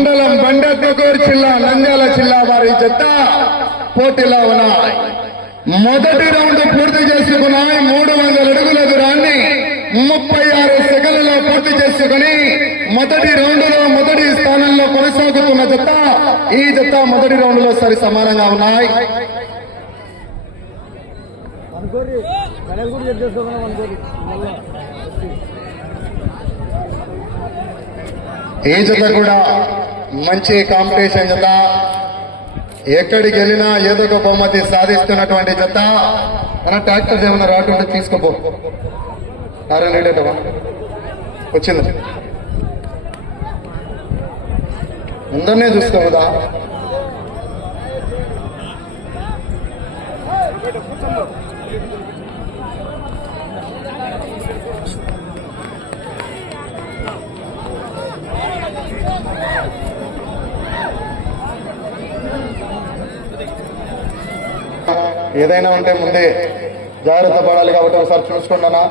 మండలం బండత్మకూరు జిల్లా నంద్యాల జిల్లా వారి జత పోటీలో ఉన్నాయి. మొదటి రౌండ్ పూర్తి చేసుకున్నాయి. మూడు వందల అడుగుల దూరాన్ని ముప్పై ఆరు సెకండ్లలో పూర్తి చేసుకుని మొదటి రౌండ్లో మొదటి స్థానంలో కొనసాగుతున్న జత ఈ జత మొదటి రౌండ్లో సరి సమానంగా ఉన్నాయి. ఏ జత కూడా మంచి కాంపిటీషన్ జత. ఎక్కడికి వెళ్ళినా ఏదో ఒక బహుమతి సాధిస్తున్నటువంటి జత. మన ట్రాక్టర్ ఏమైనా రాటు తీసుకోపో. అరే రెడ్డి వచ్చింది? అందరినీ చూసుకో కదా. ఏదైనా ఉంటే ముందే జాగ్రత్త పడాలి కాబట్టి ఒకసారి చూసుకుంటానా?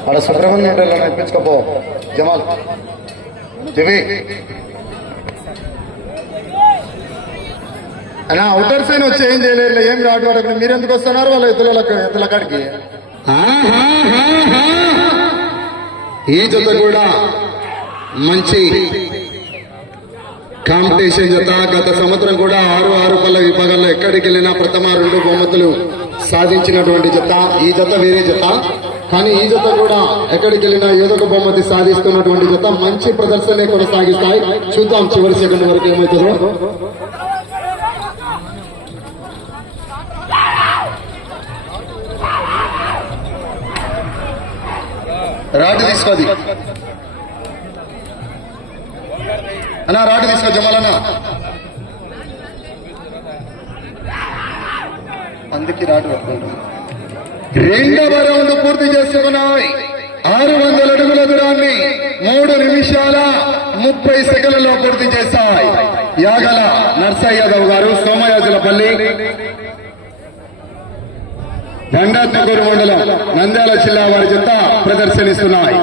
అక్కడ సుబ్రహ్మణ్యం ఉంటే నేర్పించుకోపో జమాల్. చెవి అన్నా అవుటర్ సైన్ వచ్చి ఏం చేయలేదు ఏం రాడు అక్కడ. మీరు ఎందుకు వస్తున్నారు వాళ్ళ ఎత్తుల ఎద్దుల కాడికి? ఈ జత కూడా మంచి కాంపిటీషన్ జత. గత సంవత్సరం కూడా ఆరు ఆరు పళ్ళ విభాగాల్లో ఎక్కడికి వెళ్ళినా ప్రథమ రెండు బహుమతులు సాధించినటువంటి జత. ఈ జత వేరే జత. కానీ ఈ జత కూడా ఎక్కడికి వెళ్ళినా ఏదో ఒక బహుమతి సాధిస్తున్నటువంటి జత. మంచి ప్రదర్శనే కొనసాగిస్తాయి. చూద్దాం చివరి సెకండ్ వరకు ఏమవుతుందో. రాటు తీసుకోది. అన్నా రాటు తీసుకో జమాలన్నా. అందుకే రాటు పట్టుకుంటాం రెండవ రౌండ్ పూర్తి చేసుకున్నాయి ఆరు వందల అడుగుల దూరాన్ని మూడు నిమిషాల ముప్పై సెకండ్లలో పూర్తి చేశాయి. యాగల నర్సయ్య యాదవ్ గారు సోమయాజులపల్లి దండాత్మకూరు మండలం నంద్యాల జిల్లా వారి చెంత ప్రదర్శనిస్తున్నాయి.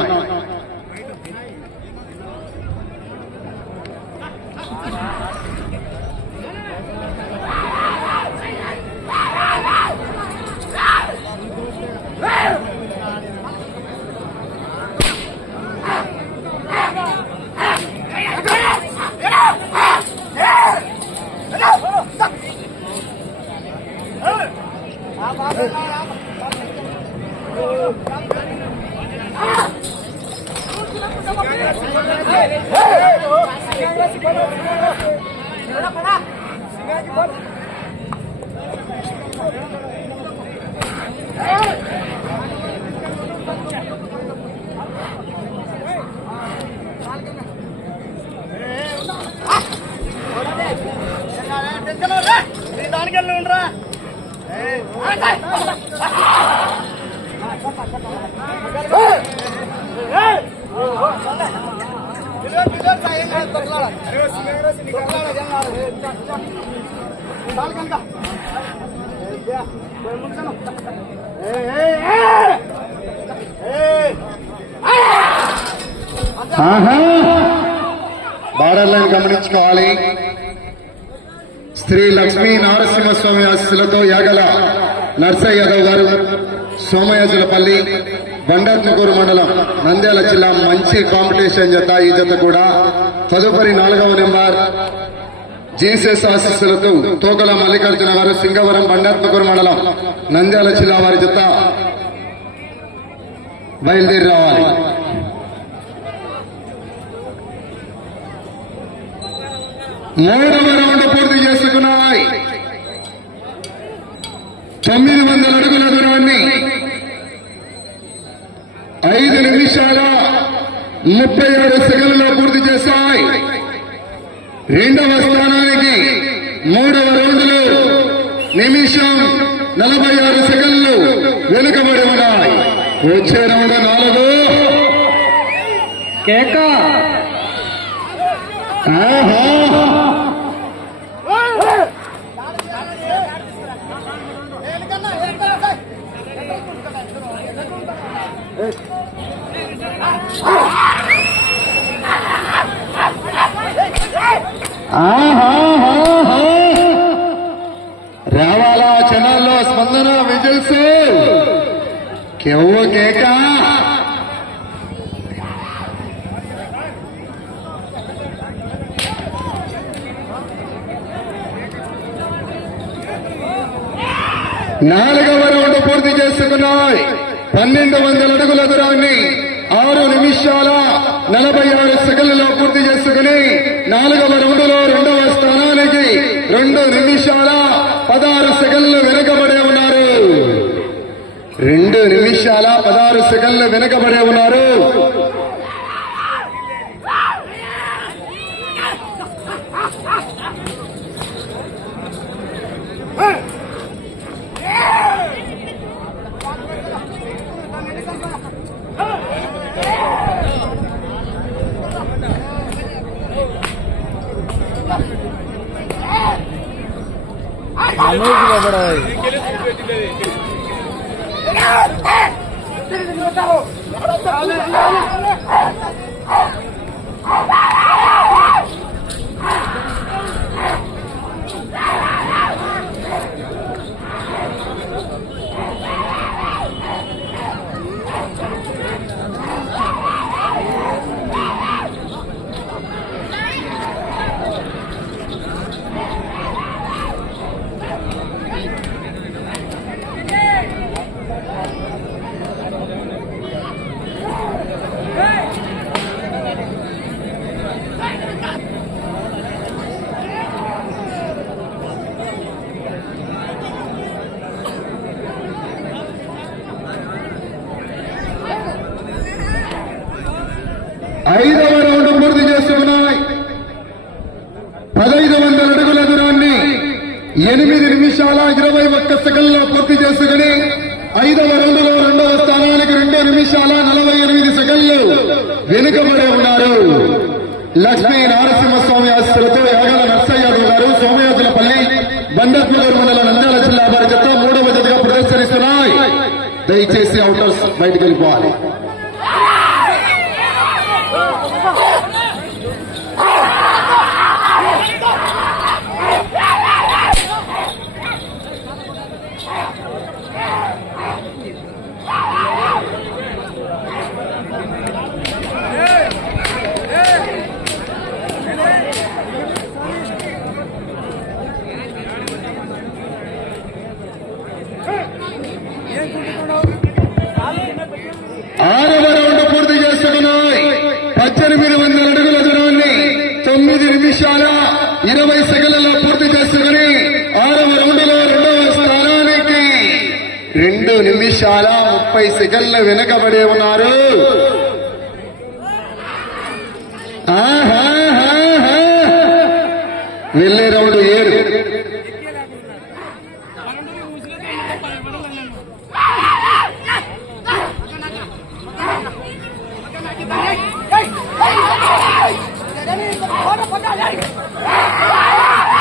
దానికి వెళ్ళి ఉండరా బార్డర్ లైన్ గమనించుకోవాలి శ్రీ లక్ష్మీ నారసింహస్వామి ఆశీస్సులతో యాగల నర్సయ్య యాదవ్ గారు సోమయాజులపల్లి బండాత్మకూరు మండలం నంద్యాల జిల్లా మంచి కాంపిటీషన్ జత ఈ జత కూడా తదుపరి నాలుగవ నెంబర్ జీసస్ ఆశీస్సులతో తోకల మల్లికార్జున గారు సింగవరం బండాత్మకూరు మండలం నంద్యాల జిల్లా వారి జత బయలుదేరి రావాలి. మూడవ రౌండ్ పూర్తి చేసుకున్నాయి తొమ్మిది వందల అడుగుల దూరాన్ని ఐదు నిమిషాల ముప్పై ఆరు సెకండ్లలో పూర్తి చేస్తాయి రెండవ స్థానానికి మూడవ రౌండ్లో నిమిషం నలభై ఆరు సెకండ్లు వెనుకబడి ఉన్నాయి వచ్చే రౌండ్ నాలుగు. కేక. ఆహా. రావాలా చనాల్లో స్పందన విజిల్స్ కెవ్వు కేక? నాలుగవ రౌండ్ పూర్తి చేసుకున్నాయి పన్నెండు వందల అడుగుల దూరాన్ని ఆరు నిమిషాల నలభై ఆరు సెకండ్లలో పూర్తి చేసుకుని నాలుగవ రౌండ్లో రెండవ స్థానానికి రెండు నిమిషాల పదహారు సెకండ్లు వెనుకబడే ఉన్నారు రెండు నిమిషాల పదహారు సెకండ్లు వెనుకబడే ఉన్నారు Hey! బాబడాయ్ ఐదవ రౌండ్ పూర్తి చేసుకున్నాయి పదైదు వందల అడుగుల దూరాన్ని ఎనిమిది నిమిషాల ఇరవై ఒక్క సెకండ్లో పూర్తి చేసుకుని ఐదవ రౌండ్లో రెండవ స్థానానికి రెండు నిమిషాల నలభై ఎనిమిది సెకండ్లు వెనుకబడి ఉన్నారు. లక్ష్మీ నారసింహస్వామి ఆస్తులతో యాగల నర్సయ్య గారు సోమయాజులపల్లి బండత్మూరు మండల నంద్యాల జిల్లా వారి చెత్త మూడవ జతగా ప్రదర్శనిస్తున్నాయి. దయచేసి అవుటర్స్ బయటకు వెళ్ళిపోవాలి ఆరవ రౌండ్ పూర్తి చేసుకున్నాయి పద్దెనిమిది వందల అడుగుల దూరాన్ని తొమ్మిది నిమిషాల ఇరవై సెకండ్లలో పూర్తి చేసుకుని ఆరవ రౌండ్లో రెండవ స్థానానికి రెండు నిమిషాల ముప్పై సెకండ్ల వెనుకబడి ఉన్నారు. వెళ్ళే రౌండ్ ఏడు.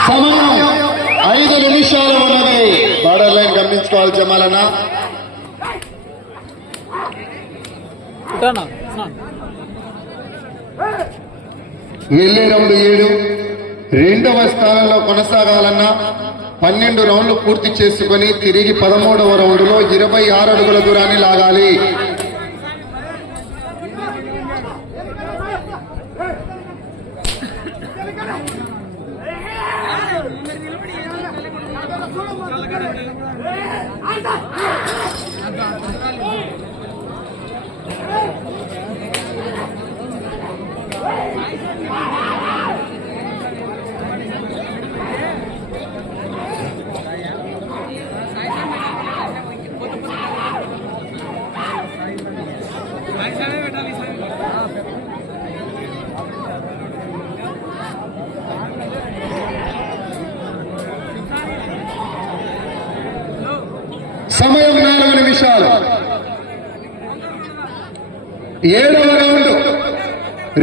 సమయం ఐదు నిమిషాలు ఉన్నది. బార్డర్ లైన్ గమనించుకోవాలి జమాలన్న. వెళ్ళినప్పుడు ఏడు రెండవ స్థానంలో కొనసాగాలన్నా పన్నెండు రౌండ్లు పూర్తి చేసుకుని తిరిగి పదమూడవ రౌండ్లో ఇరవై ఆరు అడుగుల దూరాన్ని లాగాలి. సమయం నాలుగు నిమిషాలు. ఏడవ రౌండ్.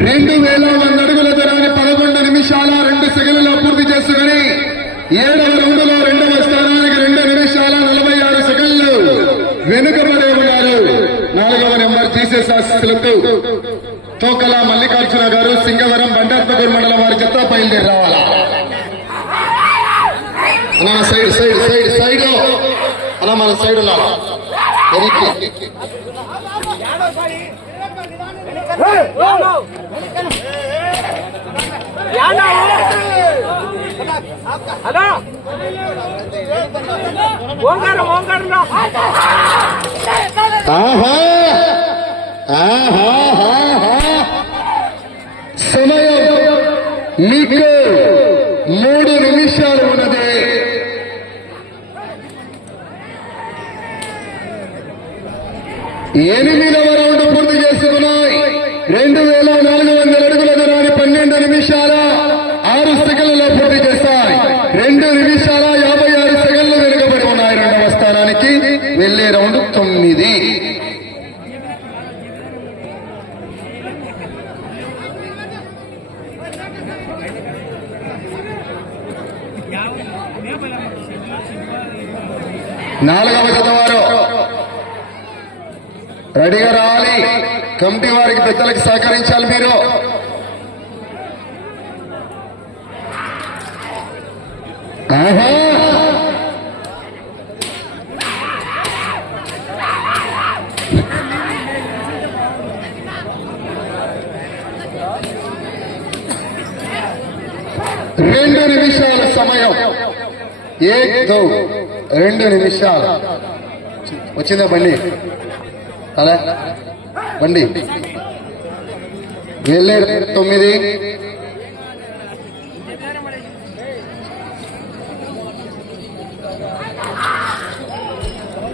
రెండు వేల వంద అడుగుల ధరని పదకొండు నిమిషాల రెండు సెకండ్లలో పూర్తి చేసుకుని ఏడవ రౌండ్లో రెండవ స్థానానికి రెండు నిమిషాల నలభై ఆరు సెకండ్లు. వెనుకబడే ఉన్నారు. నాలుగవ నెంబర్ జీసస్ ఆశీస్సులతో తోకల మల్లికార్జున గారు సింగవరం బండార్పగూర్ మండలం వారి చెత్త బయలుదేరి రావాలా? సైడ్ సైడ్ సైడ్ సైడ్లో మన సైడ్ ఉన్నాడు వెనక్కి హలో ఓంకారం ఓంకారంలో ఆహా ఆహాహాహా. సమయం మీకు మూడు నిమిషాలు ఉన్నది ఎనిమిదవ రౌండ్ పూర్తి చేసుకున్నాయి. రెండు వేల నాలుగు వందల అడుగుల దూరాన్ని పన్నెండు నిమిషాల ఆరు సెకండ్లలో పూర్తి చేస్తాయి. రెండు నిమిషాల యాభై ఆరు సెకండ్లు వెనుకబడి ఉన్నాయి రెండవ స్థానానికి. వెళ్ళే రౌండ్ తొమ్మిది. నాలుగవ శతవారం. రెడీగా రావాలి. కమిటీ వారికి పెద్దలకు సహకరించాలి మీరు. ఆహా. రెండు నిమిషాల సమయం. ఏ రెండు నిమిషాలు. వచ్చిందా బండి? అలా బండి వెళ్ళే తొమ్మిది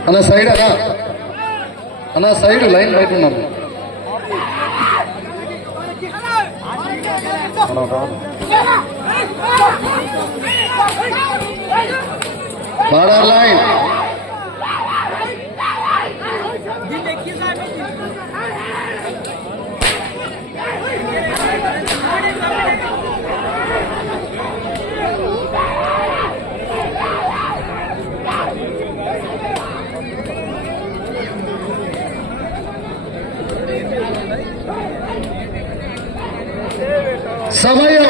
అన్న సైడ్ అన్నా అన్న సైడ్ లైన్ బయట ఉన్నాము మనం రాదు. బార్డర్ లైన్ సమయం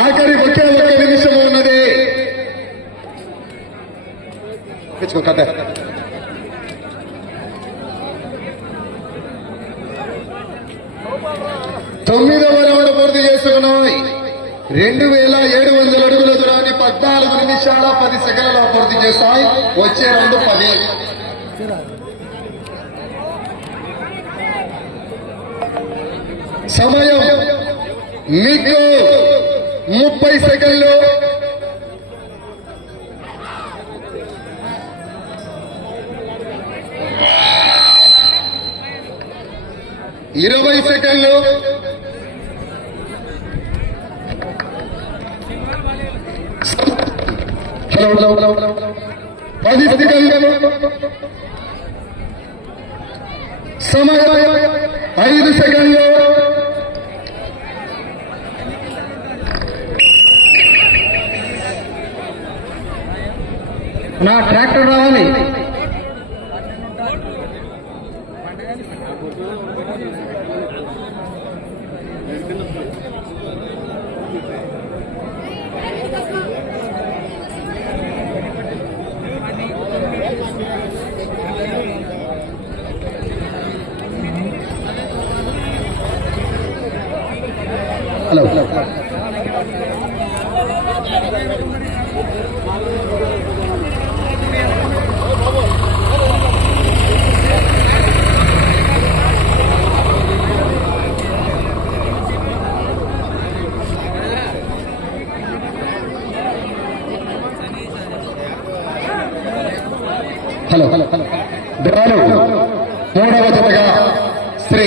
ఆఖరి ఒకే ఒక్క నిమిషం ఉన్నది తెచ్చుకో కథ తొమ్మిదవ రౌండ్ పూర్తి చేసుకున్నాయి రెండు వేల ఏడు వందల అడుగుల దూరాన్ని పద్నాలుగు నిమిషాల పది సెకండ్లలో పూర్తి చేస్తాయి. వచ్చే రౌండ్ పది. సమయం మీకు ముప్పై సెకండ్లు. ఇరవై సెకండ్లు. పది సెకండ్లు. సమయం ఐదు సెకండ్లు. నా ట్రాక్టర్ రావాలి. హలో డ్రాలు మూడవ జతగా శ్రీ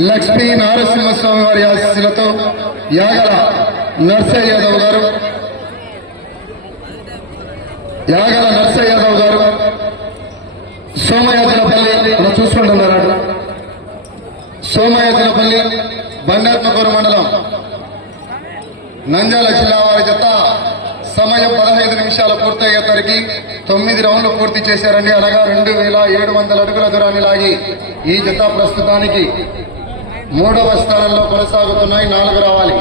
లక్ష్మీ నారసింహస్వామి వారి ఆశీస్సులతో యాగల నర్సయ్య యాదవ్ గారు యాగల నర్సయ్య యాదవ్ గారు సోమయాజనపల్లి మనం చూసుకుంటున్నారు సోమయాజనపల్లి బండాత్మకూరు మండలం నంద్యాల జిల్లా వారి జత సమయం పదహైదు నిమిషాలు పూర్తయ్యేసరికి తొమ్మిది రౌండ్లు పూర్తి చేశారండి. అనగా రెండు వేల ఏడు వందల అడుగుల దూరాన్ని లాగి ఈ జత ప్రస్తుతానికి మూడవ స్థానంలో కొనసాగుతున్నాయి. నాలుగు రావాలి.